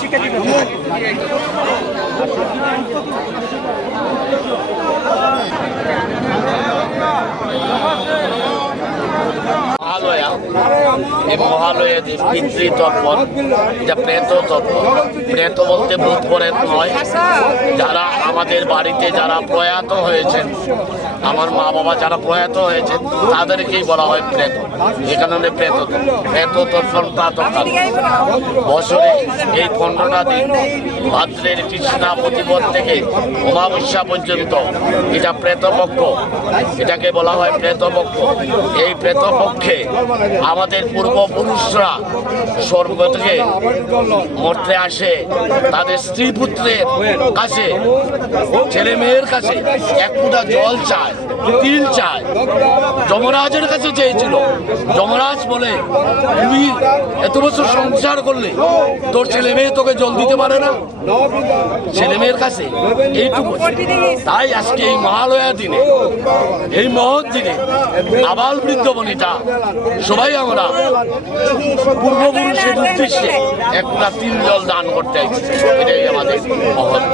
শিক্ষা মহালয়ের যে পিতৃ তর্পণ এটা প্রেত তৎপর প্রেত বলতে ভূত প্রেত নয় যারা আমাদের বাড়িতে যারা প্রয়াত হয়েছেন, আমার মা বাবা যারা প্রয়াত হয়েছেন, তাদেরকেই বলা হয় প্রেত। এখানে হলে প্রেত প্রেত তর্পণ প্রাতকাল বছরে এই পনেরোটা দিন ভাদ্রের কৃষ্ণা প্রতিপদ থেকে অমাবস্যা পর্যন্ত এটা প্রেতপক্ষ। এটাকে বলা হয় প্রেতপক্ষ। এই প্রেতপক্ষে আমাদের পূর্বপুরুষরা স্বর্গ থেকে মরতে আসে, তাদের স্ত্রী পুত্রের কাছে ছেলে মেয়ের কাছে এক ফুটা জল চায়, তিল চায়। যমরাজের কাছে চেয়েছিল, যমরাজ বলে, তুমি এত বছর সংসার করলে, তোর ছেলে মেয়ে তোকে জল দিতে পারে না? ছেলে মেয়ের কাছে এইটুকু তাই আজকে এই মহালয়া দিনে, এই মহৎ দিনে, আবাল বৃদ্ধ বনিতা, সবাই আমরা পূর্বপুরুষের উদ্দেশ্যে একটা তিন জল দান করতে। এটাই আমাদের মহৎ।